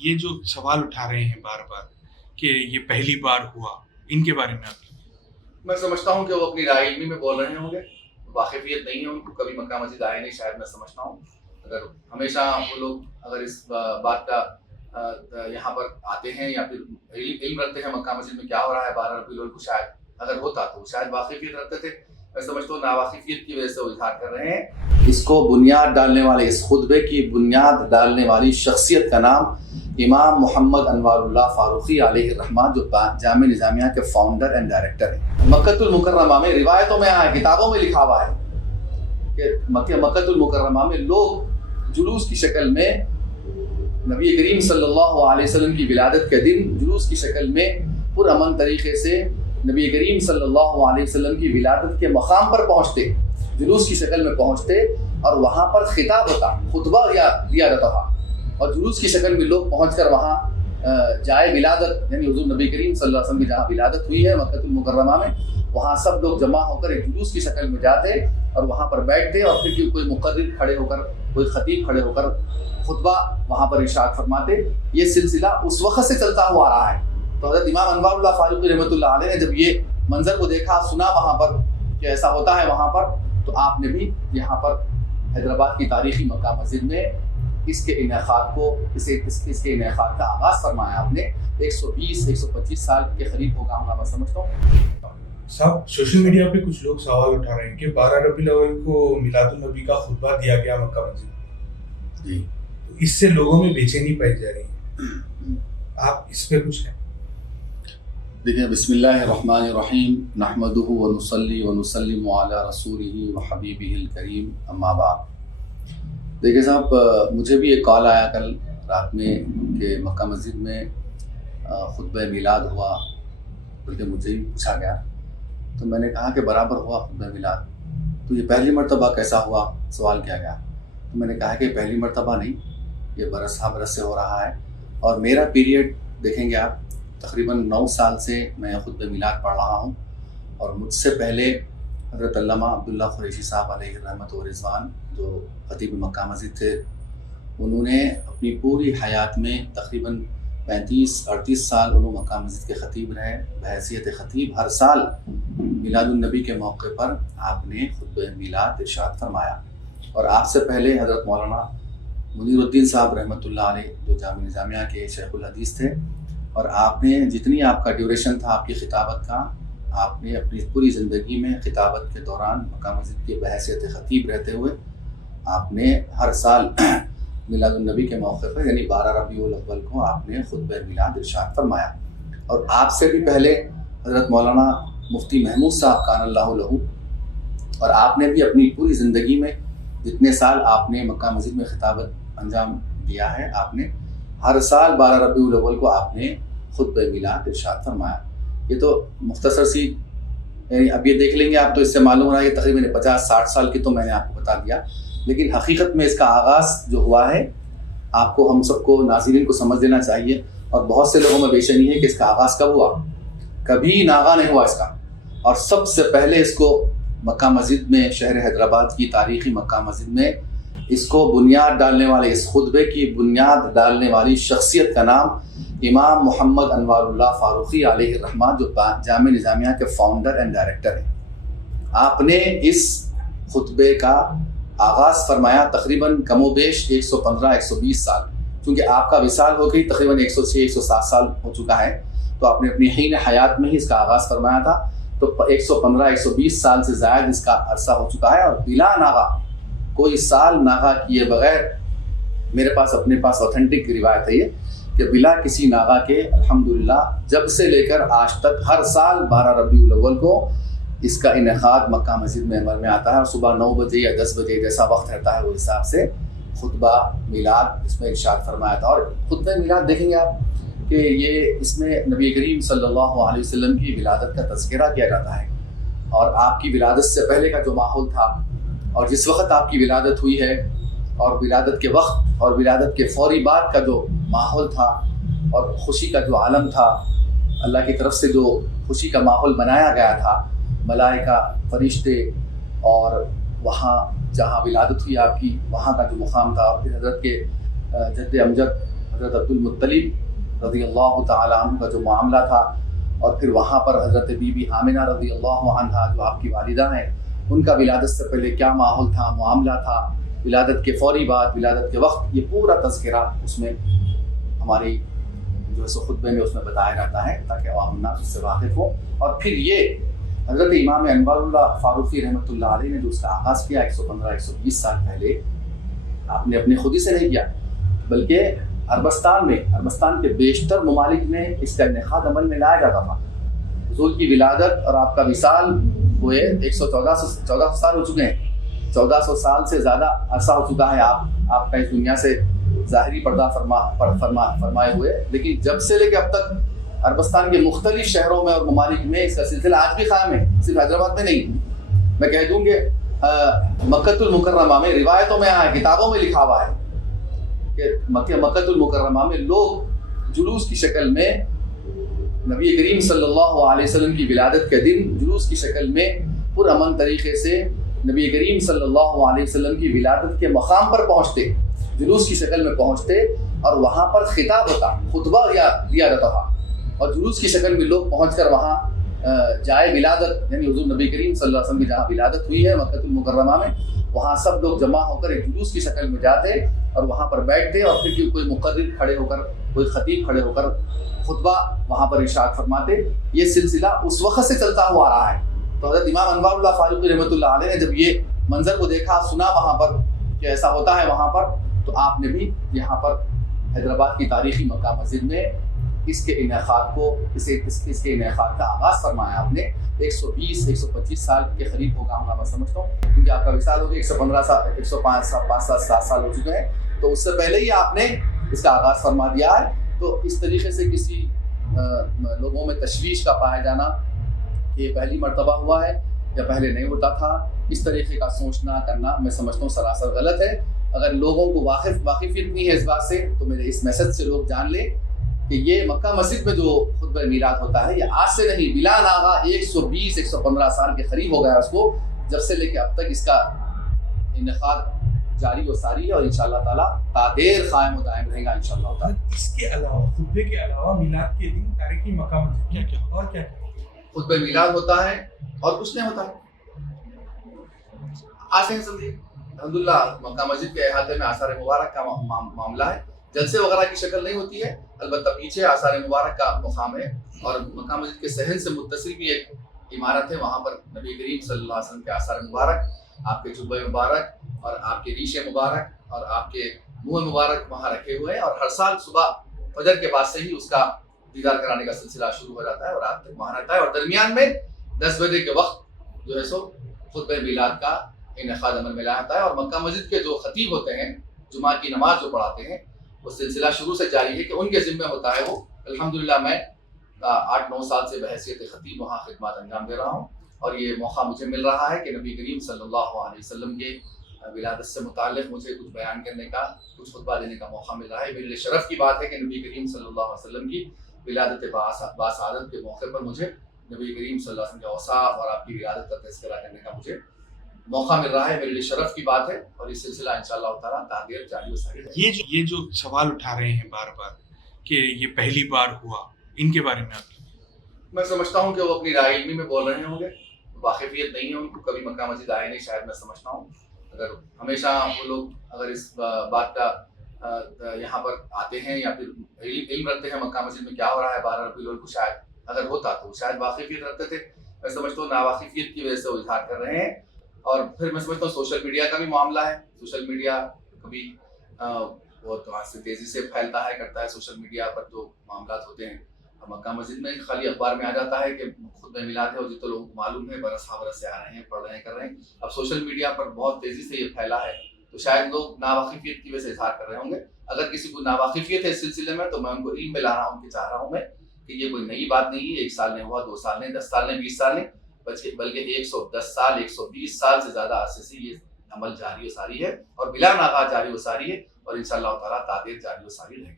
ये जो सवाल उठा रहे हैं बार बार कि ये पहली बार हुआ, इनके बारे में आप मैं समझता हूँ कि वो अपनी राय इल्मी में बोल रहे होंगे, वाकिफियत नहीं है उनको, कभी मक्का मस्जिद आए नहीं, शायद मैं समझता हूँ। अगर हमेशा वो लोग अगर इस बात का यहाँ पर आते हैं या फिर इल्म रखते हैं मक्का मस्जिद में क्या हो रहा है 12 रबीउल अव्वल को, शायद अगर होता तो शायद वाकिफियत रखते थे। मैं समझता हूँ नावाकिफियत की वजह से वो इजहार कर रहे हैं। इसको बुनियाद डालने वाले, इस खुतबे की बुनियाद डालने वाली शख्सियत का नाम इमाम मोहम्मद अनवारुल्लाह फारूकी अलैहि रहमत, जो जामिया निज़ामिया के फाउंडर एंड डायरेक्टर हैं। मक्कतुल मुकर्रमा में रिवायतों में आया, किताबों में लिखा हुआ है कि मक्कतुल मुकर्रमा में लोग जुलूस की शक्ल में नबी करीम सल्लल्लाहु अलैहि वसल्लम की विलादत के दिन जुलूस की शक्ल में पुरअमन तरीके से नबी करीम सल्लल्लाहु अलैहि वसल्लम की विलादत के मकाम पर पहुँचते, जुलूस की शक्ल में पहुँचते और वहाँ पर खिताब होता, खुतबा दिया जाता था और जुलूस की शक्ल में लोग पहुँचकर वहाँ जाए विलादत, यानी हुज़ूर नबी करीम सल्लल्लाहु अलैहि वसल्लम की जहाँ विलादत हुई है मक्कतुल मुकर्रमा में, वहाँ सब लोग जमा होकर एक जुलूस की शक्ल में जाते और वहाँ पर बैठते और फिर कोई मुक़र्रिर खड़े होकर, कोई ख़तीब खड़े होकर खुतबा वहाँ पर इरशाद फरमाते। ये सिलसिला उस वक़्त से चलता हुआ आ रहा है। तो हज़रत इमाम अनवारुल्लाह फारूकी रहमतुल्लाह अलैह ने जब ये मंज़र को देखा, सुना वहाँ पर कि ऐसा होता है वहाँ पर, तो आपने भी यहाँ पर हैदराबाद की तारीख़ी मक्का मस्जिद में इसके इनेक़ाद को इसके इनेक़ाद का आगाज़ फरमाया आपने। 120-125 साल के करीब होगा, मैं समझता हूँ। साहब, सोशल मीडिया पे कुछ लोग सवाल उठा रहे हैं कि 12 रबीउल अव्वल को मिलादुन नबी का खुतबा दिया गया मक्का मस्जिद जी, तो इससे लोगों में बेचैनी पाई जा रही है, आप इस पे कुछ है? देखिए, बिस्मिल्लाहिर्रहमानिर्रहीम, नहमदुहु व नुसल्ली व नुसल्लिमु अला रसूलिही व हबीबिहिल करीम, अम्मा बाद। देखिए साहब, मुझे भी एक कॉल आया कल रात में कि मक्का मस्जिद में खुतबा मिलाद हुआ, बल्कि मुझे भी पूछा गया, तो मैंने कहा कि बराबर हुआ खुतबा मिलाद, तो ये पहली मरतबा कैसा हुआ, सवाल किया गया। तो मैंने कहा कि पहली मरतबा नहीं, ये बरस बरस से हो रहा है और मेरा पीरियड देखेंगे आप, तकरीबन 9 साल से मैं खुतबा मिलाद पढ़ रहा हूँ। और मुझसे पहले हज़रत अल्लामा अब्दुल्ला कुरैशी साहब अलैहि रहमत व रिज़वान, जो खतीब मक्का मस्जिद थे, उन्होंने अपनी पूरी हयात में तकरीबन 35-38 साल उन्होंने मक्का मस्जिद के ख़तीब रहे। बहैसियत ख़तीब हर साल मिलादुन नबी के मौके पर आपने खुतबा मिलाद इरशाद फरमाया। और आपसे पहले हज़रत मौलाना मुनीरुद्दीन साहब रहमतुल्लाह अलैह, जो जामिया निज़ामिया के शेखुल हदीस थे, और आपने जितनी आपका ड्यूरेशन था आपकी खिताबत का, आपने अपनी पूरी ज़िंदगी में खिताबत के दौरान मक्का मस्जिद के बहैसियत ख़तीब रहते हुए आपने हर साल मिलादुन नबी के मौके पर, यानी 12 रबीउल अव्वल को आपने खुतबा मिलाद इरशाद फरमाया। और आपसे भी पहले हज़रत मौलाना मुफ्ती महमूद साहब कानल्लाहु लहू, और आपने भी अपनी पूरी ज़िंदगी में जितने साल आपने मक्का मस्जिद में खिताबत अंजाम दिया है, आपने हर साल 12 रबीउल अव्वल को आपने खुतबा मिलाद इरशाद फरमाया। ये तो मुख्तसर सी, यानी अब ये देख लेंगे आप तो इससे मालूम हो रहा है कि तकरीबन 50-60 साल की तो मैंने आपको बता दिया, लेकिन हकीकत में इसका आगाज़ जो हुआ है, आपको हम सबको नाज़रीन को समझ लेना चाहिए। और बहुत से लोगों में बेचैनी है कि इसका आगाज़ कब हुआ, कभी नागा नहीं हुआ इसका। और सबसे पहले इसको मक्का मस्जिद में, शहर हैदराबाद की तारीख़ी मक्का मस्जिद में, इसको बुनियाद डालने वाले, इस खुतबे की बुनियाद डालने वाली शख्सियत का नाम इमाम मोहम्मद अनवारुल्लाह फारूकी अलैहि रहमत, जो जामिया निज़ामिया के फाउंडर एंड डायरेक्टर हैं। आपने इस खुतबे का आगाज़ फरमाया तकरीबन कमोबेश 115-120 साल, क्योंकि आपका विसाल हो गई तकरीबन 106-107 साल हो चुका है, तो आपने अपनी हीन हयात में ही इसका आगाज़ फरमाया था। तो 115-120 साल से ज़ायद इसका अरसा हो चुका है। और बिला नागा, कोई साल नागा किए बगैर, मेरे पास अपने पास ऑथेंटिक रिवायत है ये कि बिला किसी नागा के अल्हम्दुलिल्लाह जब से लेकर आज तक हर साल 12 रबीउल अव्वल को इसका इनेक़ाद मक्का मस्जिद में अमल में आता है। और सुबह 9 बजे या 10 बजे जैसा वक्त रहता है, वो हिसाब से खुतबा मिलाद इसमें इरशाद फरमाया था। और खुतबा मिलाद देखेंगे आप कि ये इसमें नबी करीम सल्लल्लाहु अलैहि वसल्लम की विलादत का तज़किरा किया जाता है, और आपकी विलादत से पहले का जो माहौल था, और जिस वक्त आपकी विलादत हुई है, और विलादत के वक्त और विलादत के फ़ौरी बाद का जो माहौल था, और खुशी का जो आलम था, अल्लाह की तरफ से जो खुशी का माहौल बनाया गया था, मलाइका, फरिश्ते, और वहाँ जहाँ विलादत हुई आपकी, वहाँ का जो मुकाम था, और फिर हज़रत के जद्द अमजद حضرت عبدالمطلب رضی اللہ تعالیٰ عنہ کا جو معاملہ تھا، اور پھر وہاں پر حضرت بی بی آمنہ رضی اللہ عنہا جو آپ کی والدہ ہیں، ان کا ولادت سے پہلے کیا ماحول تھا، معاملہ تھا، ولادت کے فوری بعد، ولادت کے وقت، یہ پورا تذکرہ اس میں ہماری جو ہے خطبے میں اس میں بتایا جاتا ہے تاکہ عوام الناس اس سے واقف ہو۔ اور پھر یہ حضرت امام انوار اللہ فاروقی رحمۃ اللہ علیہ نے جو اس کا آغاز کیا 115-120 سال پہلے، آپ نے اپنے خود ہی سے نہیں کیا، بلکہ عربستان کے بیشتر ممالک میں اس کا انعقاد عمل میں لایا جاتا تھا۔ حضور کی ولادت اور آپ کا وصال ہوئے 1400 سال ہو چکے ہیں، 1400 سال سے زیادہ عرصہ ہو چکا ہے آپ کا اس دنیا سے ظاہری پردہ فرمائے ہوئے، لیکن جب سے لے کے اب تک عربستان کے مختلف شہروں میں اور ممالک میں اس کا سلسلہ آج بھی قائم ہے، صرف حیدرآباد میں نہیں۔ میں کہہ دوں کہ مکۃ المکرمہ میں روایتوں میں آیا، کتابوں میں لکھا ہوا ہے کہ مکۃ المکرمہ میں لوگ جلوس کی شکل میں نبی کریم صلی اللہ علیہ وسلم کی ولادت کے دن جلوس کی شکل میں پرامن طریقے سے نبی کریم صلی اللہ علیہ وسلم کی ولادت کے مقام پر پہنچتے، جلوس کی شکل میں پہنچتے، اور وہاں پر خطاب ہوتا، خطبہ دیا جاتا تھا، اور جلوس کی شکل میں لوگ پہنچ کر وہاں جائے ولادت، یعنی حضور نبی کریم صلی اللہ علیہ وسلم کی جہاں ولادت ہوئی ہے مکۃ المکرمہ میں، وہاں سب لوگ جمع ہو کر ایک جلوس کی شکل میں جاتے اور وہاں پر بیٹھتے، اور پھر کوئی مقرر کھڑے ہو کر، کوئی خطیب کھڑے ہو کر خطبہ وہاں پر ارشاد فرماتے۔ یہ سلسلہ اس وقت سے چلتا ہوا آ رہا ہے۔ تو حضرت امام انوار اللہ فاروقی رحمۃ اللہ علیہ نے جب یہ منظر کو دیکھا، سنا وہاں پر کہ ایسا ہوتا ہے وہاں پر، تو آپ نے بھی یہاں پر حیدرآباد کی تاریخی مکہ مسجد میں اس کے انعقاد کو اس کے انعقاد کا آغاز فرمایا آپ نے۔ 120-125 سال کے قریب ہوگا میں سمجھتا ہوں، کیونکہ آپ کا وصال ہو گیا 115 سال 105-7 سال ہو چکے ہیں، تو اس سے پہلے ہی آپ نے اس کا آغاز فرما دیا ہے۔ تو اس طریقے سے کسی لوگوں میں تشویش کا پایا جانا کہ یہ پہلی مرتبہ ہوا ہے یا پہلے نہیں ہوتا تھا، اس طریقے کا سوچنا کرنا میں سمجھتا ہوں سراسر غلط ہے۔ اگر لوگوں کو واقفیت نہیں ہے اس بات سے، تو میرے اس میسج سے لوگ جان لیں کہ یہ مکہ مسجد میں جو خطبہ میلاد ہوتا ہے یہ آج سے نہیں، بلا ناغہ 120-115 سال کے قریب ہو گیا اس کو، جب سے لے کے اب تک اس کا انعقاد جاری و ساری ہے، اور انشاءاللہ تعالیٰ تادیر قائم و دائم رہے گا انشاءاللہ تعالیٰ۔ اس کے علاوہ خطبے کے علاوہ میلاد کے دن تاریخی مکہ مسجد کیا اور کیا خطبہ میلاد ہوتا ہے اور کچھ نہیں ہوتا ہے۔ آسان سمجھیے، الحمدللہ مکہ مسجد کے احاطے میں آثار مبارک کا معاملہ ہے، جلسے وغیرہ کی شکل نہیں ہوتی ہے، البتہ پیچھے آثار مبارک کا مقام ہے، اور مکہ مسجد کے صحن سے متصل بھی ایک عمارت ہے، وہاں پر نبی کریم صلی اللہ علیہ وسلم کے آثار مبارک، آپ کے جبہ مبارک اور آپ کے ریشے مبارک اور آپ کے منہ مبارک وہاں رکھے ہوئے ہیں، اور ہر سال صبح فجر کے بعد سے ہی اس کا دیدار کرانے کا سلسلہ شروع ہو جاتا ہے اور رات تک وہاں رہتا ہے، اور درمیان میں 10 بجے کے وقت جو ہے سو خطبہ میلاد کا انعقاد عمل میں لایا جاتا ہے، اور مکہ مسجد کے جو خطیب ہوتے ہیں جمعہ کی نماز جو پڑھاتے ہیں، وہ سلسلہ شروع سے جاری ہے کہ ان کے ذمہ ہوتا ہے وہ۔ الحمدللہ میں 8-9 سال سے بحیثیت خطیب وہاں خدمات انجام دے رہا ہوں، اور یہ موقع مجھے مل رہا ہے کہ نبی کریم صلی اللہ علیہ وسلم کے ولادت سے متعلق مجھے کچھ بیان کرنے کا، کچھ خطبہ دینے کا موقع مل رہا ہے۔ میرے لیے شرف کی بات ہے کہ نبی کریم صلی اللہ علیہ وسلم کی ولادت باسعادت کے موقع پر مجھے نبی کریم صلی اللہ علیہ وسلم کے اوصاف اور آپ کی ولادت کا تذکرہ کرنے کا مجھے موقع مل رہا ہے، میرے لیے شرف کی بات ہے، اور یہ سلسلہ انشاءاللہ تعالیٰ تعدیر جاری و ساری رہے گا۔ یہ جو سوال اٹھا رہے ہیں بار بار کہ یہ پہلی بار ہوا، ان کے بارے میں آپ کی؟ میں سمجھتا ہوں کہ وہ اپنی رائے علمی میں بول رہے ہوں گے، واقفیت نہیں ہے ان کو، کبھی مکہ مسجد آئے نہیں شاید، میں سمجھتا ہوں اگر ہمیشہ وہ لوگ اگر اس بات کا یہاں پر آتے ہیں یا پھر علم رکھتے ہیں مکہ مسجد میں کیا ہو رہا ہے 12 ربیع الاول کو، شاید اگر ہوتا تو شاید واقفیت رکھتے تھے۔ میں سمجھتا ہوں ناواقفیت کی وجہ سے وہ اظہار کر رہے ہیں، اور پھر میں سمجھتا ہوں سوشل میڈیا کا بھی معاملہ ہے۔ سوشل میڈیا کبھی بہت سے تیزی سے پھیلتا ہے کرتا ہے، سوشل میڈیا پر جو معاملات ہوتے ہیں مکہ مسجد میں خالی اخبار میں آ جاتا ہے کہ خطبہ میلاد ہے، اور جتنے لوگوں کو معلوم ہے برس سے آ رہے ہیں، پڑھ رہے ہیں، کر رہے ہیں۔ اب سوشل میڈیا پر بہت تیزی سے یہ پھیلا ہے، تو شاید لوگ ناواقفیت کی وجہ سے اظہار کر رہے ہوں گے۔ اگر کسی کو ناواقفیت ہے اس سلسلے میں تو میں ان کو علم میں لا رہا ہوں کہ چاہ رہا ہوں میں کہ یہ کوئی نئی بات نہیں ہے، 1 سال نہیں ہوا، 2 سال نہیں، 10 سال نہیں، 20 سال نہیں، بلکہ 110 سال 120 سال سے زیادہ عرصے سے یہ عمل جاری و ساری ہے، اور بلا ناغہ جاری و ساری ہے، اور انشاءاللہ تعالیٰ تعدیر جاری و ساری رہے گی۔